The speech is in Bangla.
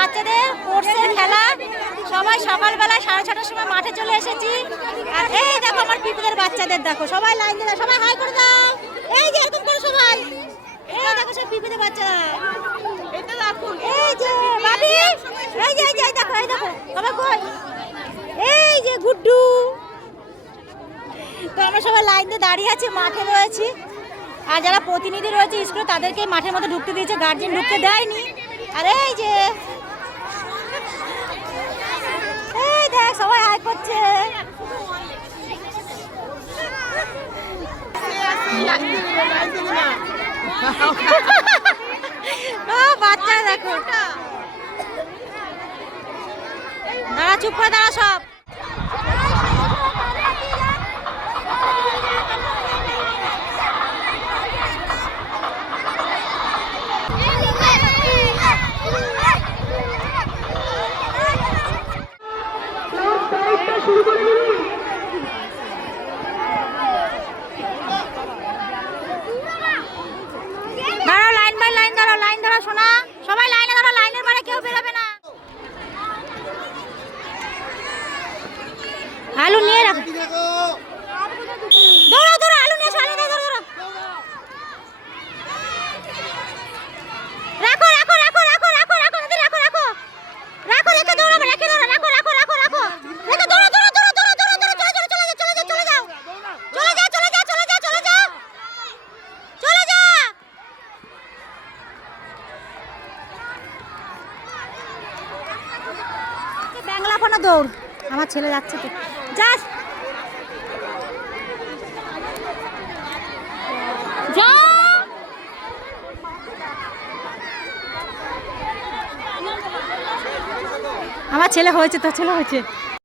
বাচ্চাদের স্পোর্টসের খেলা। সবাই সকালবেলায় 6:30টার সময় মাঠে চলে এসেছি। আর এই দেখো আমার পিপিদের বাচ্চাদের, দেখো সবাই লাইন দিয়ে, সবাই হাই করে দাও। এই যে এরকম করে সবাই, এই দেখো সব পিপিদের বাচ্চারা, এই যে বাবি, এই যে দেখো, এই দেখো সবাই কই, এই যে গুড্ডু। তো আমরা সবাই লাইন দিয়ে দাঁড়িয়ে আছি, মাঠে রয়েছি। আর যারা প্রতিনিধি রয়েছে স্কুলে তাদেরকে মাঠের মধ্যে ঢুকতে দিয়েছে, গার্জেন ঢুকতে দেয়নি। আর এই যে এই দেখ সবাই হাই করছে। বাচ্চারা দেখো, দাঁড়া, চুপ করে দাঁড়া সব। দাঁড়াও, লাইন বাই লাইন দাঁড়াও, লাইন ধরো শোনা, সবাই লাইনে ধরো, লাইনের বাইরে কেউ বেরোবে না। আলু নিয়ে রাখো, দৌড়াও দৌড়াও, আলু নিয়ে এসো, আলু ধরো ধরো, রাখো রাখো রাখো রাখো রাখো রাখো রাখো রাখো রাখো রাখো, রেখে দৌড়াবে, রেখে দৌড়াও, রাখো রাখো রাখো রাখো, রেখে দৌড়াও দৌড়াও দৌড়াও দৌড়াও দৌড়াও দৌড়াও, চলে যাও চলে যাও চলে যাও চলে যাও চলে যাও চলে যাও চলে যাও চলে যাও চলে যাও। বাংলা ফোনে দৌড়, আমার ছেলে যাচ্ছে তো, যাস যা। আমার ছেলে হয়েছে, তোর ছেলে হয়েছে।